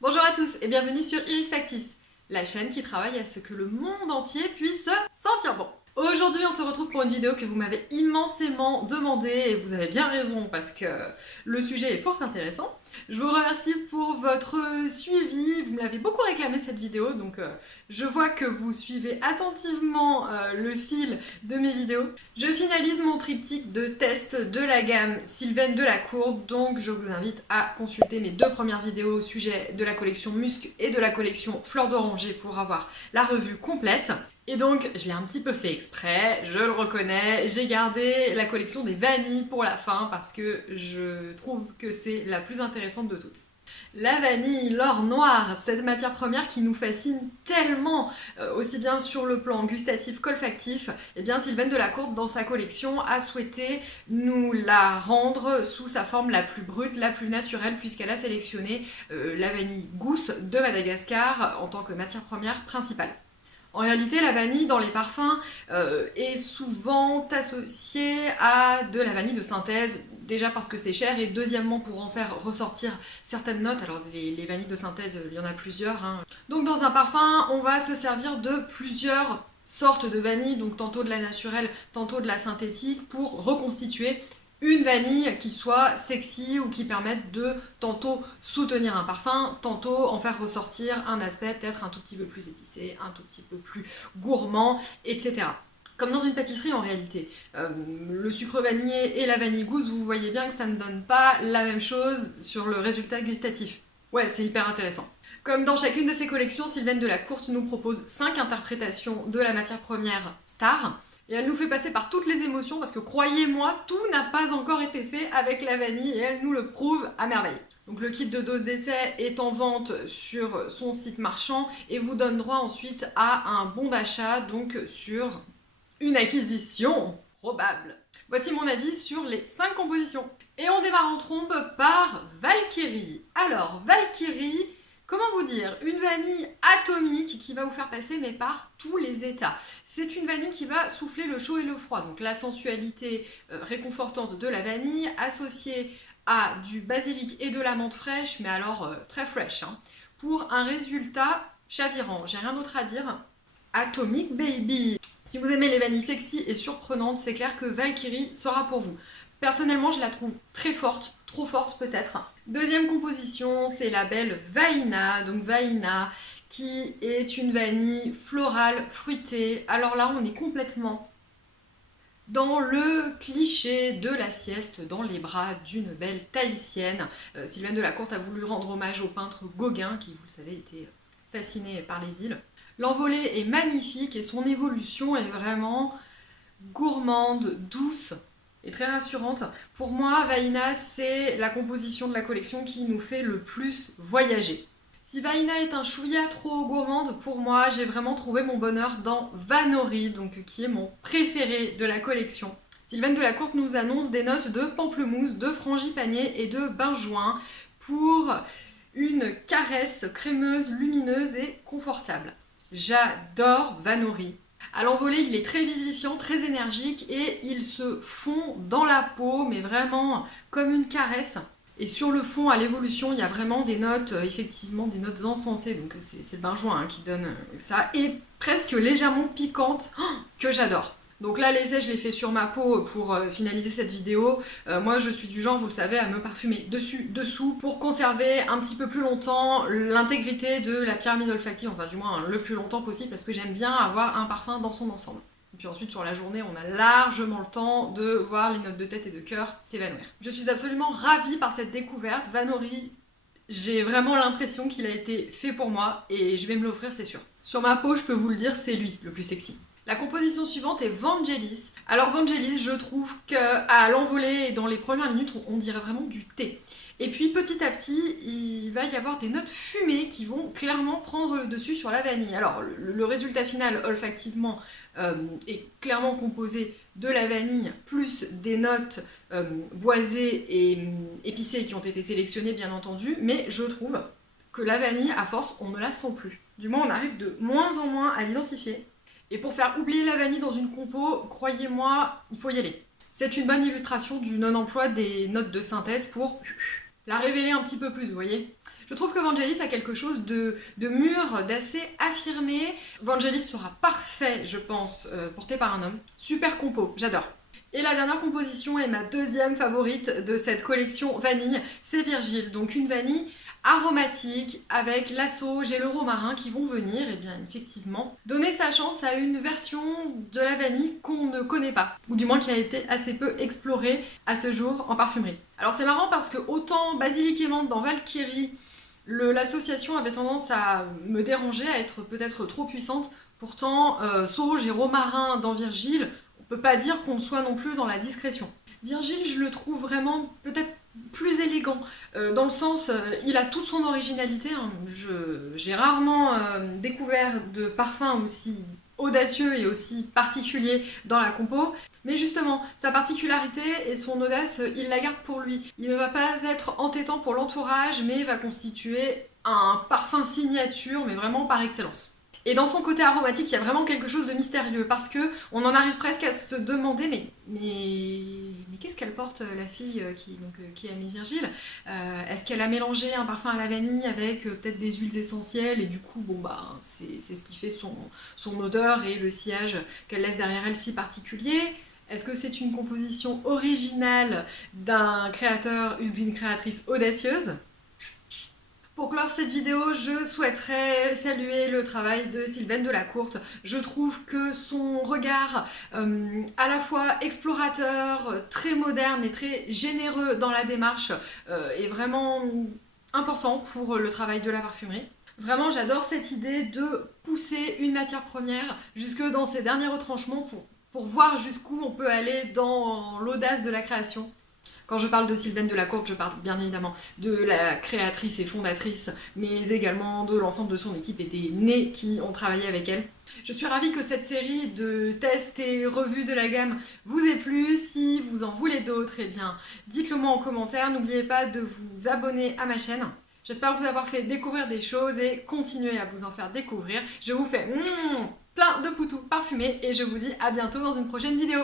Bonjour à tous et bienvenue sur Iris Factis, la chaîne qui travaille à ce que le monde entier puisse se sentir bon. Aujourd'hui on se retrouve pour une vidéo que vous m'avez immensément demandé et vous avez bien raison parce que le sujet est fort intéressant. Je vous remercie pour votre suivi, vous me l'avez beaucoup réclamé cette vidéo donc je vois que vous suivez attentivement le fil de mes vidéos. Je finalise mon triptyque de test de la gamme Sylvaine Delacour, donc je vous invite à consulter mes deux premières vidéos au sujet de la collection Musc et de la collection Fleur d'Oranger pour avoir la revue complète. Et donc, je l'ai un petit peu fait exprès, je le reconnais, j'ai gardé la collection des vanilles pour la fin parce que je trouve que c'est la plus intéressante de toutes. La vanille, l'or noir, cette matière première qui nous fascine tellement, aussi bien sur le plan gustatif qu'olfactif, et bien Sylvaine Delacour, dans sa collection, a souhaité nous la rendre sous sa forme la plus brute, la plus naturelle, puisqu'elle a sélectionné la vanille gousse de Madagascar en tant que matière première principale. En réalité, la vanille dans les parfums est souvent associée à de la vanille de synthèse, déjà parce que c'est cher, et deuxièmement pour en faire ressortir certaines notes. Alors les vanilles de synthèse, il y en a plusieurs, hein. Donc dans un parfum, on va se servir de plusieurs sortes de vanille, donc tantôt de la naturelle, tantôt de la synthétique, pour reconstituer une vanille qui soit sexy ou qui permette de tantôt soutenir un parfum, tantôt en faire ressortir un aspect peut-être un tout petit peu plus épicé, un tout petit peu plus gourmand, etc. Comme dans une pâtisserie en réalité. Le sucre vanillé et la vanille gousse, vous voyez bien que ça ne donne pas la même chose sur le résultat gustatif. Ouais, c'est hyper intéressant. Comme dans chacune de ses collections, Sylvaine Delacour nous propose 5 interprétations de la matière première star. Et elle nous fait passer par toutes les émotions parce que croyez-moi, tout n'a pas encore été fait avec la vanille et elle nous le prouve à merveille. Donc le kit de dose d'essai est en vente sur son site marchand et vous donne droit ensuite à un bon d'achat, donc sur une acquisition probable. Voici mon avis sur les 5 compositions. Et on démarre en trombe par Valkyrie. Alors, Valkyrie, comment vous dire, une vanille atomique qui va vous faire passer mais par tous les états. C'est une vanille qui va souffler le chaud et le froid, donc la sensualité réconfortante de la vanille associée à du basilic et de la menthe fraîche, mais alors très fraîche, hein, pour un résultat chavirant. J'ai rien d'autre à dire. Atomic Baby. Si vous aimez les vanilles sexy et surprenantes, c'est clair que Valkyrie sera pour vous. Personnellement, je la trouve très forte, trop forte peut-être. Deuxième composition, c'est la belle Vaina, donc Vaina, qui est une vanille florale, fruitée. Alors là, on est complètement dans le cliché de la sieste dans les bras d'une belle tahitienne. Sylvaine Delacour a voulu rendre hommage au peintre Gauguin, qui, vous le savez, était fasciné par les îles. L'envolée est magnifique et son évolution est vraiment gourmande, douce et très rassurante. Pour moi, Vaina, c'est la composition de la collection qui nous fait le plus voyager. Si Vaina est un chouïa trop gourmande, pour moi, j'ai vraiment trouvé mon bonheur dans Vanori, donc qui est mon préféré de la collection. Sylvaine Delacour nous annonce des notes de pamplemousse, de frangipanier et de benjoin pour une caresse crémeuse, lumineuse et confortable. J'adore Vanori. À l'envolée, il est très vivifiant, très énergique et il se fond dans la peau, mais vraiment comme une caresse. Et sur le fond, à l'évolution, il y a vraiment des notes, effectivement, des notes encensées, donc c'est le benjoin hein, qui donne ça, et presque légèrement piquante, que j'adore. Donc là, l'essai, je l'ai fait sur ma peau pour finaliser cette vidéo. Moi, je suis du genre, vous le savez, à me parfumer dessus, dessous, pour conserver un petit peu plus longtemps l'intégrité de la pyramide olfactive, enfin du moins le plus longtemps possible, parce que j'aime bien avoir un parfum dans son ensemble. Et puis ensuite, sur la journée, on a largement le temps de voir les notes de tête et de cœur s'évanouir. Je suis absolument ravie par cette découverte. Vanori, j'ai vraiment l'impression qu'il a été fait pour moi, et je vais me l'offrir, c'est sûr. Sur ma peau, je peux vous le dire, c'est lui, le plus sexy. La composition suivante est Vangelis. Alors Vangelis, je trouve qu'à l'envolée, dans les premières minutes, on dirait vraiment du thé. Et puis petit à petit, il va y avoir des notes fumées qui vont clairement prendre le dessus sur la vanille. Alors le résultat final, olfactivement, est clairement composé de la vanille, plus des notes boisées et épicées qui ont été sélectionnées, bien entendu, mais je trouve que la vanille, à force, on ne la sent plus. Du moins, on arrive de moins en moins à l'identifier. Et pour faire oublier la vanille dans une compo, croyez-moi, il faut y aller. C'est une bonne illustration du non-emploi des notes de synthèse pour la révéler un petit peu plus, vous voyez. Je trouve que Vangelis a quelque chose de mûr, d'assez affirmé. Vangelis sera parfait, je pense, porté par un homme. Super compo, j'adore. Et la dernière composition est ma deuxième favorite de cette collection vanille, c'est Virgile. Donc une vanille aromatique avec l'assauge et le romarin qui vont venir, et bien effectivement, donner sa chance à une version de la vanille qu'on ne connaît pas, ou du moins qui a été assez peu explorée à ce jour en parfumerie. Alors c'est marrant parce que autant basilic et menthe dans Valkyrie, l'association avait tendance à me déranger, à être peut-être trop puissante, pourtant sauge et romarin dans Virgile, on peut pas dire qu'on soit non plus dans la discrétion. Virgile, je le trouve vraiment peut-être plus élégant, dans le sens, il a toute son originalité, hein. J'ai rarement découvert de parfum aussi audacieux et aussi particulier dans la compo, mais justement, sa particularité et son audace, il la garde pour lui. Il ne va pas être entêtant pour l'entourage, mais va constituer un parfum signature, mais vraiment par excellence. Et dans son côté aromatique, il y a vraiment quelque chose de mystérieux, parce que on en arrive presque à se demander, mais qu'est-ce qu'elle porte, la fille qui a mis Virgile? Est-ce qu'elle a mélangé un parfum à la vanille avec peut-être des huiles essentielles, et du coup, bon bah, c'est ce qui fait son odeur et le sillage qu'elle laisse derrière elle si particulier? Est-ce que c'est une composition originale d'un créateur ou d'une créatrice audacieuse? Pour clore cette vidéo, je souhaiterais saluer le travail de Sylvaine Delacourte. Je trouve que son regard à la fois explorateur, très moderne et très généreux dans la démarche est vraiment important pour le travail de la parfumerie. Vraiment, j'adore cette idée de pousser une matière première jusque dans ses derniers retranchements pour voir jusqu'où on peut aller dans l'audace de la création. Quand je parle de Sylvaine Delacourte, je parle bien évidemment de la créatrice et fondatrice, mais également de l'ensemble de son équipe et des nés qui ont travaillé avec elle. Je suis ravie que cette série de tests et revues de la gamme vous ait plu. Si vous en voulez d'autres, eh bien, dites-le moi en commentaire. N'oubliez pas de vous abonner à ma chaîne. J'espère vous avoir fait découvrir des choses et continuer à vous en faire découvrir. Je vous fais plein de poutous parfumés et je vous dis à bientôt dans une prochaine vidéo.